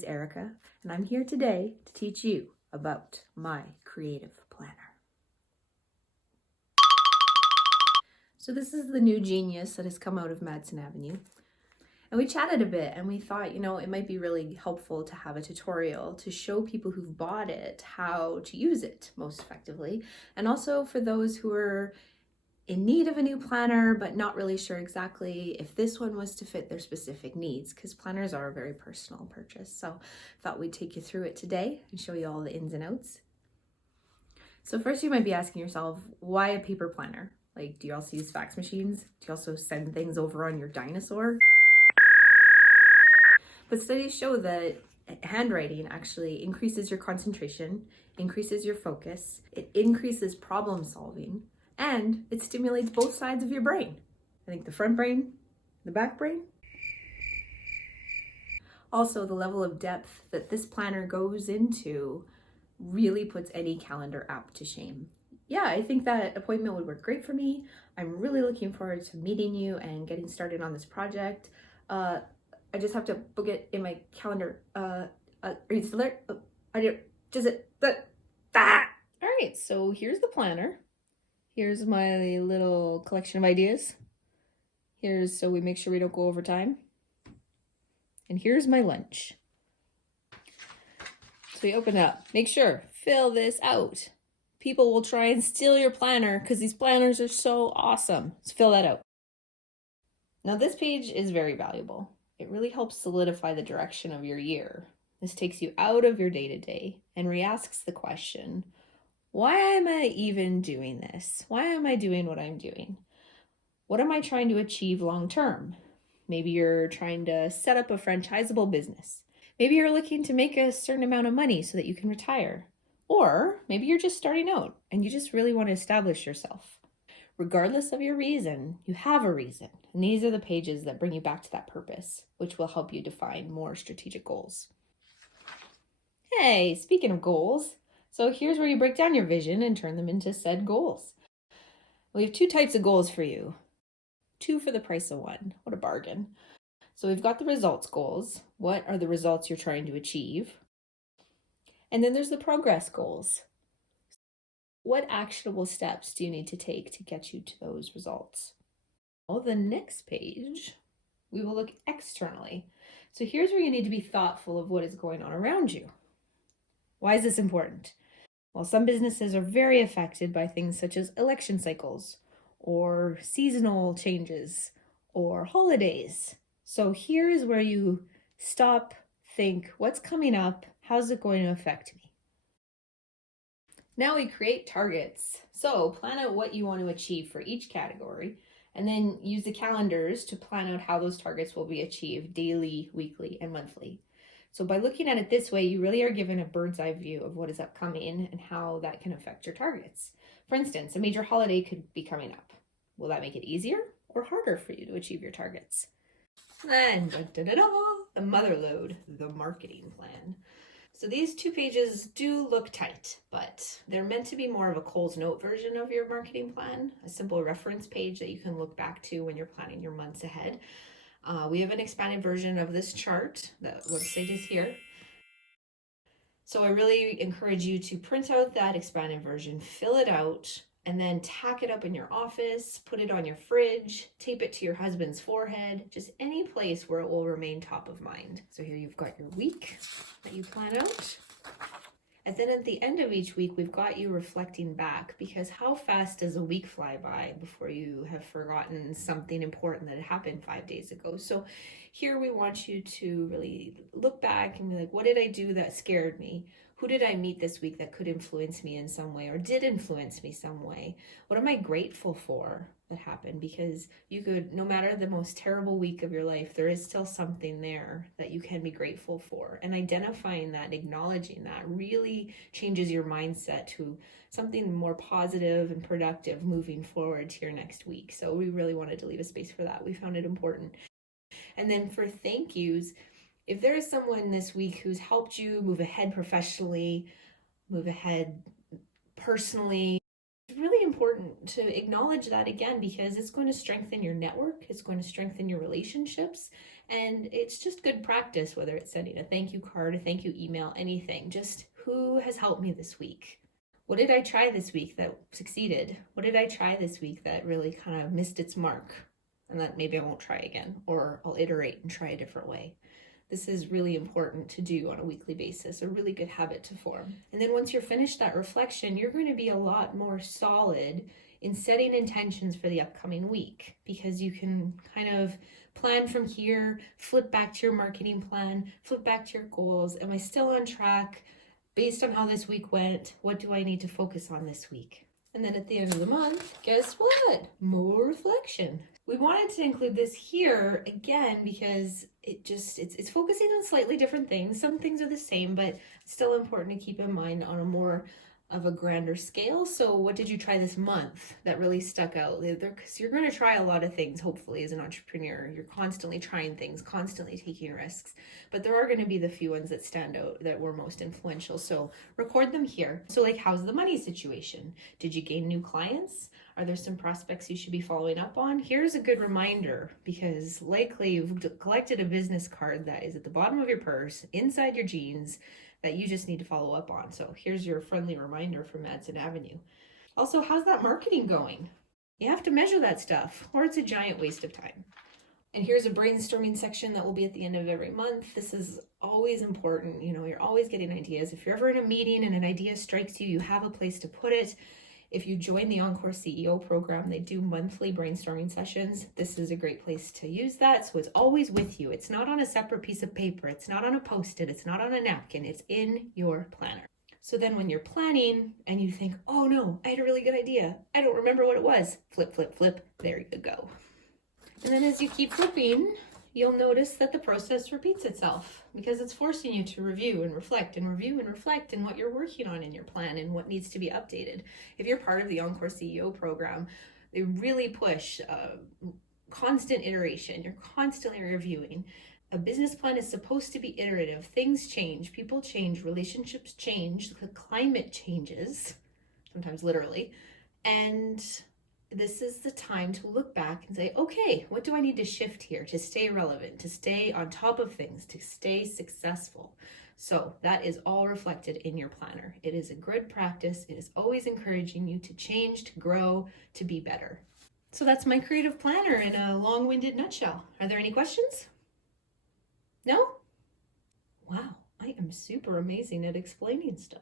it's Erica, and I'm here today to teach you about my creative planner. So this is the new genius that has come out of Madsen Avenue. And we chatted a bit and we thought, it might be really helpful to have a tutorial to show people who've bought it how to use it most effectively. And also for those who are in need of a new planner, but not really sure exactly if this one was to fit their specific needs, because planners are a very personal purchase. So I thought we'd take you through it today and show you all the ins and outs. So first you might be asking yourself, why a paper planner? Like, do you also use fax machines? Do you also send things over on your dinosaur? But studies show that handwriting actually increases your concentration, increases your focus, it increases problem solving, and it stimulates both sides of your brain. I think the front brain, the back brain. Also, the level of depth that this planner goes into really puts any calendar app to shame. Yeah, I think that appointment would work great for me. I'm really looking forward to meeting you and getting started on this project. I just have to book it in my calendar. Are you still there? All right, so here's the planner. Here's my little collection of ideas. Here's so we make sure we don't go over time. And here's my lunch. So we open it up. Make sure, fill this out. People will try and steal your planner because these planners are so awesome. So fill that out. Now this page is very valuable. It really helps solidify the direction of your year. This takes you out of your day-to-day and re-asks the question, why am I even doing this? Why am I doing what I'm doing? What am I trying to achieve long-term? Maybe you're trying to set up a franchisable business. Maybe you're looking to make a certain amount of money so that you can retire. Or maybe you're just starting out and you just really want to establish yourself. Regardless of your reason, you have a reason. And these are the pages that bring you back to that purpose, which will help you define more strategic goals. Hey, speaking of goals, so here's where you break down your vision and turn them into said goals. We have two types of goals for you. 2 for the price of 1. What a bargain. So we've got the results goals. What are the results you're trying to achieve? And then there's the progress goals. What actionable steps do you need to take to get you to those results? Well, the next page, we will look externally. So here's where you need to be thoughtful of what is going on around you. Why is this important? Well, some businesses are very affected by things such as election cycles or seasonal changes or holidays. So here is where you stop, think, what's coming up? How's it going to affect me? Now we create targets. So plan out what you want to achieve for each category and then use the calendars to plan out how those targets will be achieved daily, weekly, and monthly. So by looking at it this way, you really are given a bird's eye view of what is upcoming and how that can affect your targets. For instance, a major holiday could be coming up. Will that make it easier or harder for you to achieve your targets? Then, the mother lode, the marketing plan. So these 2 pages do look tight, but they're meant to be more of a Cole's Note version of your marketing plan, a simple reference page that you can look back to when you're planning your months ahead. We have an expanded version of this chart. The website is here. So I really encourage you to print out that expanded version, fill it out, and then tack it up in your office, put it on your fridge, tape it to your husband's forehead, just any place where it will remain top of mind. So here you've got your week that you plan out. And then at the end of each week, we've got you reflecting back, because how fast does a week fly by before you have forgotten something important that had happened 5 days ago? So here we want you to really look back and be like, what did I do that scared me? Who did I meet this week that could influence me in some way or did influence me some way? What am I grateful for that happened? Because you could, no matter the most terrible week of your life, there is still something there that you can be grateful for. And identifying that and acknowledging that really changes your mindset to something more positive and productive moving forward to your next week. So we really wanted to leave a space for that. We found it important. And then for thank yous, if there is someone this week who's helped you move ahead professionally, move ahead personally, it's really important to acknowledge that again, because it's going to strengthen your network, it's going to strengthen your relationships, and it's just good practice, whether it's sending a thank you card, a thank you email, anything. Just who has helped me this week? What did I try this week that succeeded? What did I try this week that really kind of missed its mark and that maybe I won't try again, or I'll iterate and try a different way? This is really important to do on a weekly basis, a really good habit to form. And then once you're finished that reflection, you're going to be a lot more solid in setting intentions for the upcoming week, because you can kind of plan from here, flip back to your marketing plan, flip back to your goals. Am I still on track? Based on how this week went, what do I need to focus on this week? And then at the end of the month, guess what? More reflection. We wanted to include this here again because it's focusing on slightly different things. Some things are the same, but still important to keep in mind on a more of a grander scale. So what did you try this month that really stuck out? Because you're going to try a lot of things, hopefully, as an entrepreneur. You're constantly trying things, constantly taking risks, but there are going to be the few ones that stand out that were most influential. So record them here. So like, how's the money situation? Did you gain new clients? Are there some prospects you should be following up on? Here's a good reminder, because likely you've collected a business card that is at the bottom of your purse, inside your jeans, that you just need to follow up on. So here's your friendly reminder from Madsen Avenue. Also, how's that marketing going? You have to measure that stuff, or it's a giant waste of time. And here's a brainstorming section that will be at the end of every month. This is always important. You know, you're always getting ideas. If you're ever in a meeting and an idea strikes you, you have a place to put it. If you join the Encore CEO program, they do monthly brainstorming sessions. This is a great place to use that. So it's always with you. It's not on a separate piece of paper. It's not on a Post-it. It's not on a napkin. It's in your planner. So then when you're planning and you think, oh no, I had a really good idea, I don't remember what it was. Flip, flip, flip. There you go. And then as you keep flipping, you'll notice that the process repeats itself, because it's forcing you to review and reflect and review and reflect in what you're working on in your plan and what needs to be updated. If you're part of the Encore CEO program, they really push constant iteration. You're constantly reviewing. A business plan is supposed to be iterative. Things change, people change, relationships change, the climate changes, sometimes literally, and this is the time to look back and say, okay, what do I need to shift here to stay relevant, to stay on top of things, to stay successful? So that is all reflected in your planner. It is a good practice. It is always encouraging you to change, to grow, to be better. So that's my creative planner in a long-winded nutshell. Are there any questions? No? Wow, I am super amazing at explaining stuff.